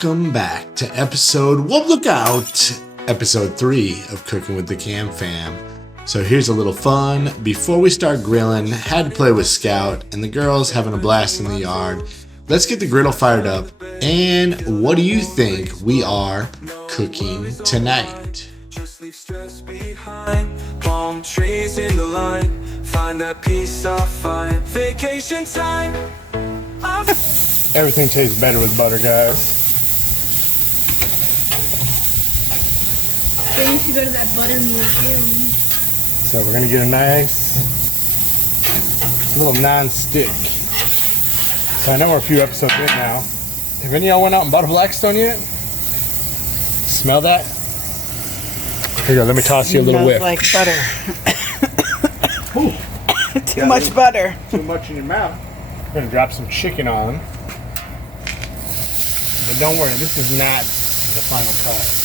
welcome back to episode 3 of Cooking with the KAM Fam. So here's a little fun. Before we start grilling, had to play with Scout and the girls having a blast in the yard. Let's get the griddle fired up. And what do you think we are cooking tonight? Just leave stress behind. Palm trees in the line. Find that peace I find. Vacation time. Everything tastes better with butter, guys. Then you should go to that butter museum. So we're gonna get a nice little non-stick. So I know we're a few episodes in now. Have any of y'all went out and bought a Blackstone yet? Smell that? Here you go, let me toss you a little whip. Like butter. Too much butter. Too much in your mouth. We're gonna drop some chicken on. But don't worry, this is not the final cut.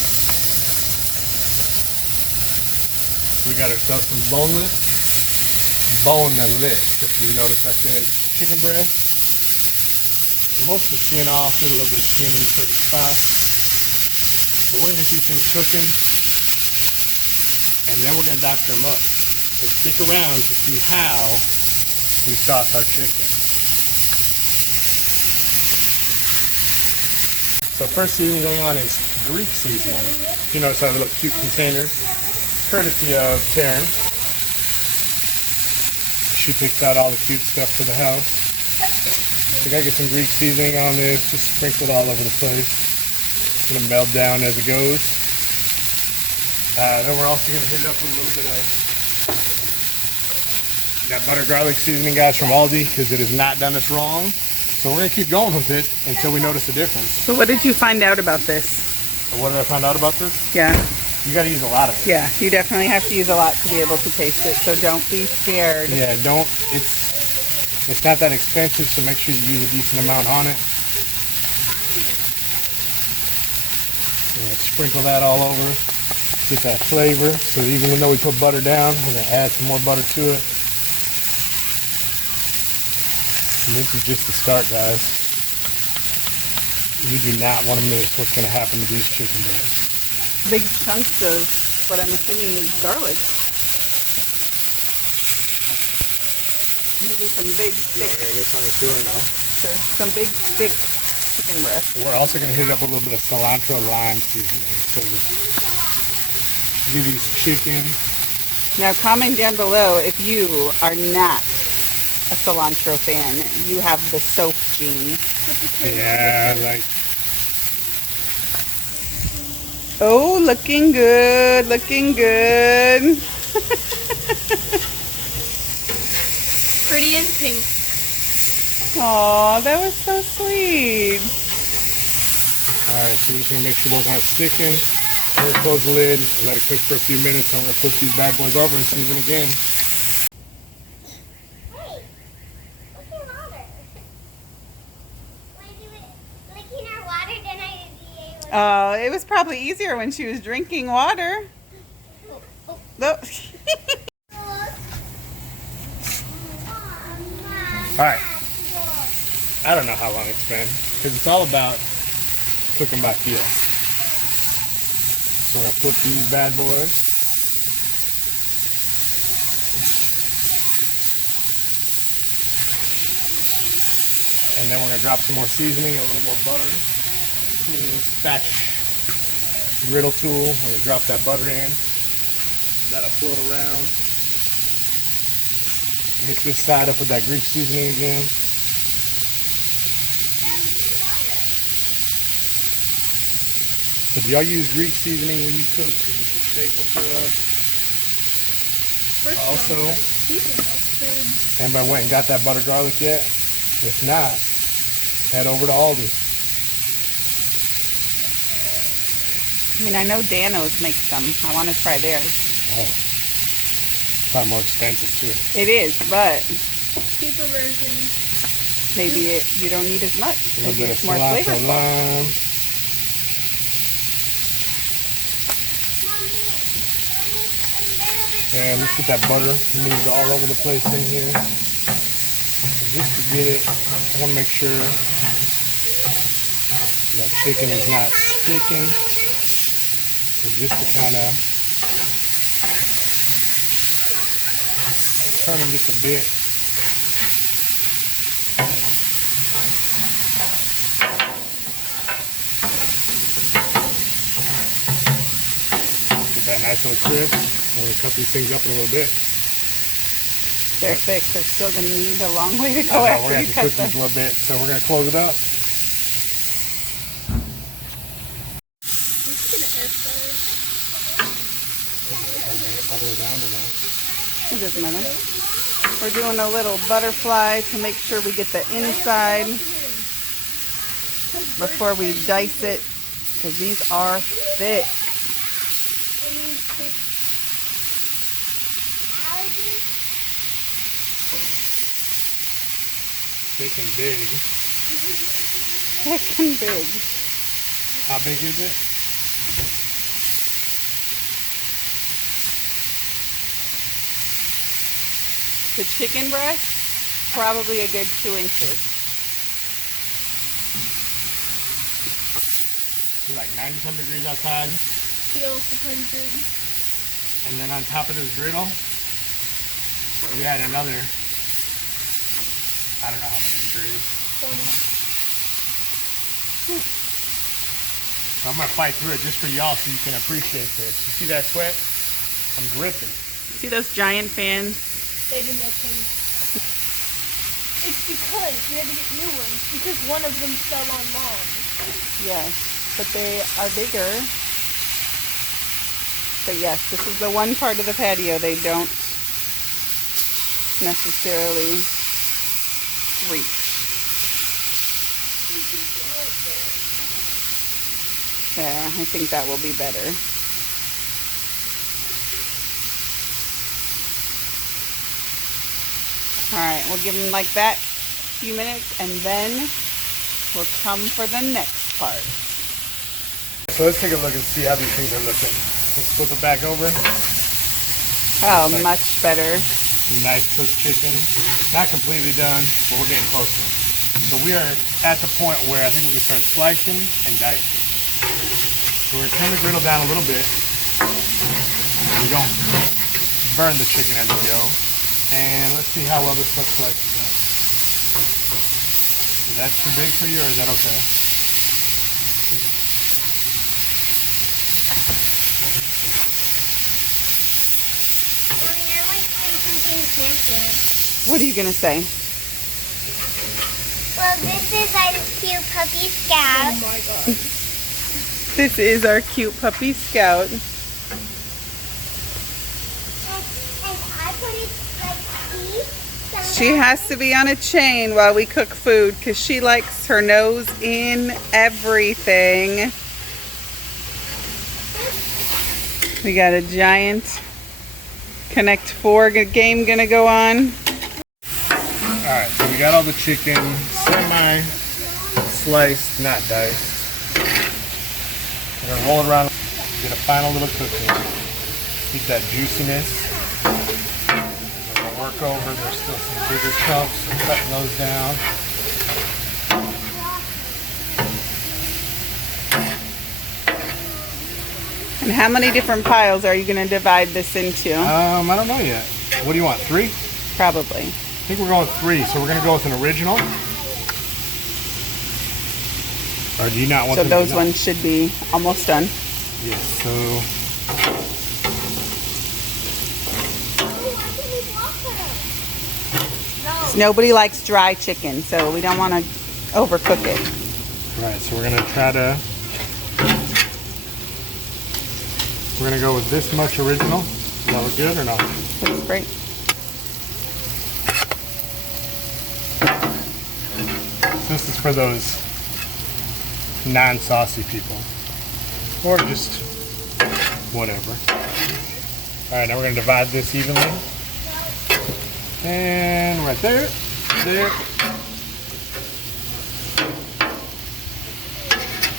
We got ourselves some boneless. If you notice I said chicken breast. Most of the skin off, get a little bit of skin in certain spots. So we're gonna get these things cooking. And then we're gonna doctor them up. So stick around to see how we sauce our chicken. So first seasoning going on is Greek seasoning. You notice I have a little cute container, courtesy of Karen. She picks out all the cute stuff for the house. So I gotta get some Greek seasoning on this, just sprinkled all over the place. It's gonna melt down as it goes. Then we're also gonna hit it up with a little bit of that butter garlic seasoning, guys, from Aldi, because it has not done us wrong. So we're gonna keep going with it until we notice a difference. So what did you find out about this? So what did I find out about this? Yeah. You gotta use a lot of it. Yeah, you definitely have to use a lot to be able to taste it, so don't be scared. Yeah, it's not that expensive, so make sure you use a decent amount on it. Yeah, sprinkle that all over, get that flavor. So even though we put butter down, we're gonna add some more butter to it. And this is just the start, guys. You do not want to miss what's going to happen to these chicken breasts. Big chunks of what I'm assuming is garlic. Maybe some big, thick. This one is doing now. Sure. Some big, thick chicken breast. We're also going to hit it up with a little bit of cilantro lime seasoning. So give these chicken. Now comment down below if you are not a cilantro fan. You have the soap gene. Yeah, like. Oh, looking good, looking good. Pretty and pink. Aw, that was so sweet. Alright, so we're just going to make sure those aren't sticking. We're going to close the lid, let it cook for a few minutes, and we're going to flip these bad boys over and season again. Oh, it was probably easier when she was drinking water. Oh. Alright. I don't know how long it's been, because it's all about cooking by feel. So we're going to flip these bad boys. And then we're going to drop some more seasoning, a little more butter. Spatch griddle tool. We're going to drop that butter in. That'll float around. Hit this side up with that Greek seasoning again. So do y'all use Greek seasoning when you cook? Because it's a staple for us. Also, anybody went and got that butter garlic yet? If not, head over to Aldi. I mean, I know Dano's makes some. I want to try theirs. Oh, probably more expensive too. It is, but Cheaper version. maybe you don't need as much. A little Maybe bit of it's more cilantro flavorful. lime. And let's get that butter moved all over the place in here. So just to get it, I want to make sure That chicken is not sticking. So just to kind of turn them just a bit. Get that nice little crisp. We're going to cut these things up in a little bit. They're thick. They're still going to need a long way to go We're after going you to cut have to cook them. these a little bit. So we're going to close it up. All the way down or no? It doesn't matter. We're doing a little butterfly to make sure we get the inside before we dice it, because these are thick. Thick and big. Thick and big. How big is it? The chicken breast, probably a good 2 inches. It's like 90-some degrees outside. Feels 100. And then on top of this griddle, we add another, I don't know how many degrees. 20. So I'm going to fight through it just for y'all so you can appreciate this. You see that sweat? I'm dripping. See those giant fans? They didn't make them. It's because we had to get new ones because one of them fell on Mom. Yes, but they are bigger. But yes, this is the one part of the patio they don't necessarily reach. There, I think that will be better. Alright, we'll give them like that a few minutes and then we'll come for the next part. So let's take a look and see how these things are looking. Let's flip it back over. Oh, much better. Some nice cooked chicken. Not completely done, but we're getting closer. So we are at the point where I think we can start slicing and dicing. So we're going to turn the griddle down a little bit. We don't burn the chicken as we go. And let's see how well this stuff slices up. Is that too big for you or is that okay? What are you going to say? Well, this is our cute puppy Scout. Oh my god. This is our cute puppy Scout. And I put it like these. She has to be on a chain while we cook food because she likes her nose in everything. We got a giant Connect 4 game gonna go on. Alright, so we got all the chicken semi-sliced, not diced. We're going to roll it around, get a final little cooking. Keep that juiciness. We're going to work over, there's still some bigger chunks, so cutting those down. And how many different piles are you gonna divide this into? I don't know yet. What do you want, 3? Probably. I think we're going with 3, so we're going to go with an original. Or do you not want So them to those know? ones should be almost done. Yes, so Nobody likes dry chicken, so we don't want to overcook it. right, so we're gonna try to. We're gonna go with this much original. Does that look good or not? That's great. This is for those non-saucy people, or just whatever. All right, now we're gonna divide this evenly, and right there, there.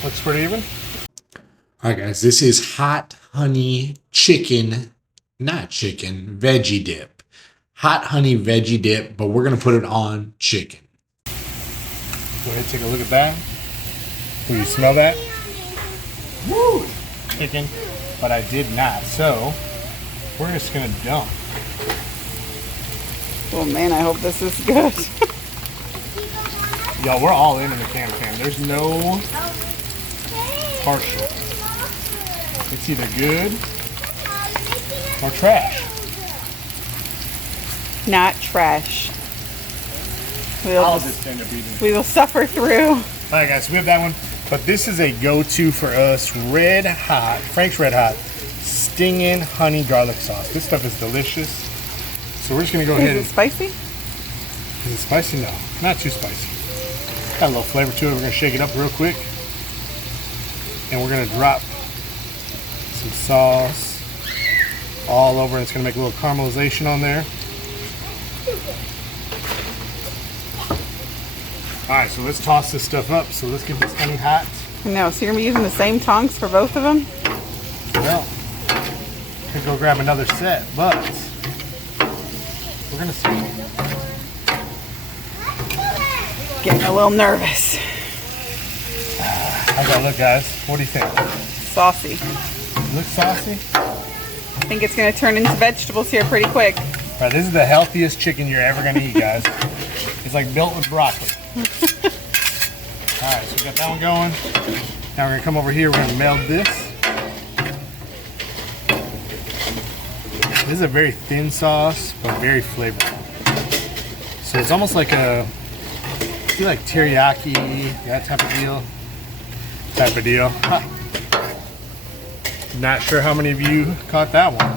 Looks pretty even. All right, guys, this is hot honey chicken, not chicken, veggie dip. Hot honey veggie dip, but we're going to put it on chicken. Go ahead and take a look at that. Will you smell that? Woo! Chicken, but I did not. So we're just gonna dump. Oh man, I hope this is good. Y'all, we're all in the KAM Fam. There's no partial. It's either good or trash. Not trash. I'll just end up eating it. We will suffer through. All right, guys, so we have that one. But this is a go-to for us. Red Hot, Frank's Red Hot, stinging honey garlic sauce. This stuff is delicious. So we're just gonna go ahead. Is it spicy? Is it spicy? No, not too spicy. Got a little flavor to it. We're gonna shake it up real quick. And we're gonna drop some sauce all over. It's gonna make a little caramelization on there. All right, so let's toss this stuff up. So let's get this honey hot. No, so you're gonna be using the same tongs for both of them? Well, could go grab another set, but we're gonna see. Getting a little nervous. How's that look, guys? What do you think? Saucy. Looks saucy? I think it's gonna turn into vegetables here pretty quick. All right, this is the healthiest chicken you're ever gonna eat, guys. It's like built with broccoli. All right, so we got that one going. Now we're gonna come over here. We're gonna meld this. This is a very thin sauce, but very flavorful. So it's almost like a, I feel like teriyaki, that type of deal. Ha. Not sure how many of you caught that one.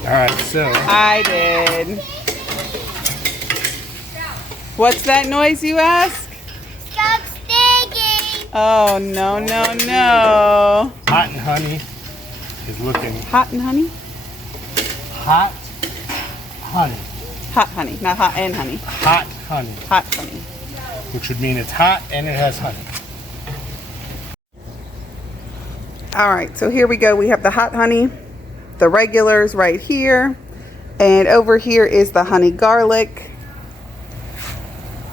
All right, so. I did. What's that noise you ask? Stop stinging. Oh, no, no, no. Hot and honey is looking Hot and honey? hot honey. Hot honey, not hot and honey. Hot honey, Hot honey. which would mean it's hot and it has honey. All right, so here we go. We have the hot honey, the regulars right here, and over here is the honey garlic.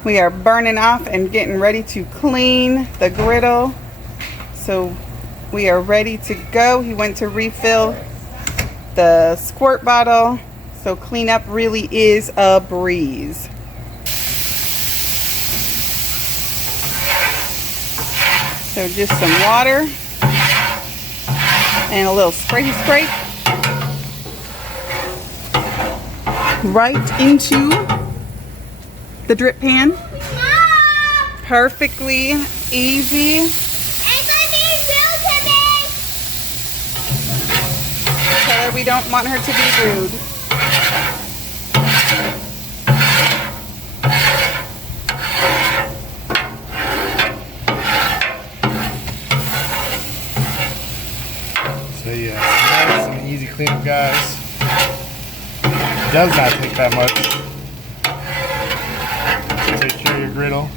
We are burning off and getting ready to clean the griddle. So we are ready to go. He went to refill the squirt bottle. So cleanup really is a breeze. So just some water and a little scrape right into the drip pan. Perfectly easy. It's gonna be rude to me. Tell her we don't want her to be rude. So yeah, nice and easy cleanup, guys. It does not take that much. Take care of your griddle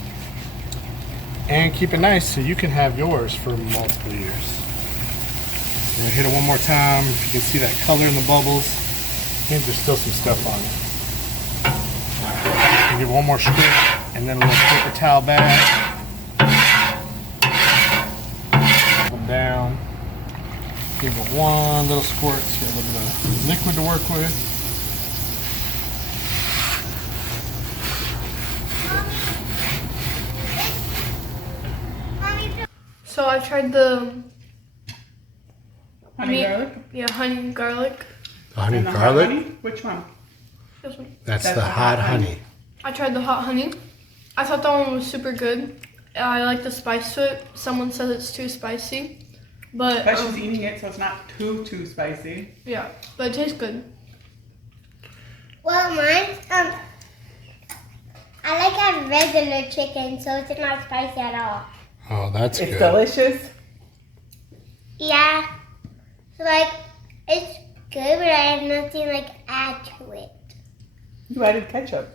and keep it nice so you can have yours for multiple years. I'm gonna hit it one more time. If you can see that color in the bubbles, I think there's still some stuff on it. Give it one more squirt and then a little paper towel bag. Put down. Give it one little squirt so you have a little bit of liquid to work with. So I tried the Honey garlic? Yeah, honey garlic. The honey And the hot garlic? honey? Which one? This one. That's That's the hot honey. I tried the hot honey. I thought that one was super good. I like the spice to it. Someone says it's too spicy, but But she's eating it, so it's not too spicy. yeah, but it tastes good. Well, mine's I like a regular chicken, so it's not spicy at all. Oh, that's It's good. delicious. Yeah, so like it's good, but I have nothing like add to it. You added ketchup.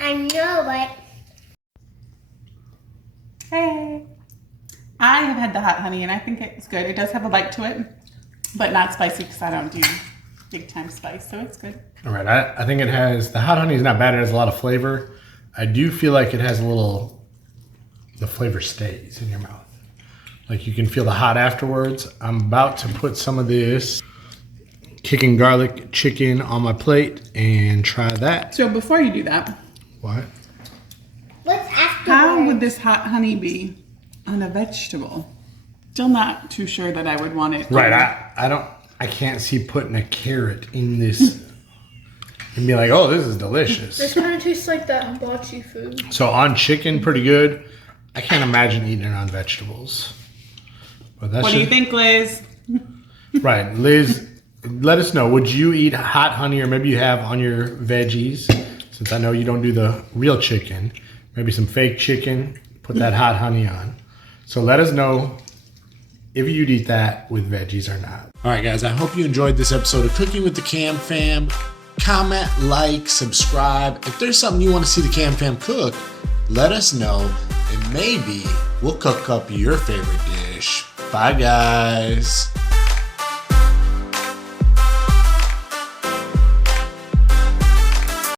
I know, but Hey. I have had the hot honey and I think it's good. It does have a bite to it, but not spicy because I don't do big time spice, so it's good. All right, I think it has, the hot honey is not bad. It has a lot of flavor. I do feel like it has a little the flavor stays in your mouth. Like you can feel the hot afterwards. I'm about to put some of this kicking garlic chicken on my plate and try that. So before you do that, What? What's after? how would this hot honey be on a vegetable? Still not too sure that I would want it. Right, I can't see putting a carrot in this and be like, oh, this is delicious. This kind of tastes like that hibachi food. So on chicken, pretty good. I can't imagine eating it on vegetables. But that's What do you think, Liz? Right, Liz, let us know. Would you eat hot honey, or maybe you have on your veggies, since I know you don't do the real chicken, maybe some fake chicken, put that hot honey on. So let us know if you'd eat that with veggies or not. All right, guys, I hope you enjoyed this episode of Cooking with the KAM Fam. Comment, like, subscribe. If there's something you want to see the KAM Fam cook, let us know, and maybe we'll cook up your favorite dish. Bye, guys.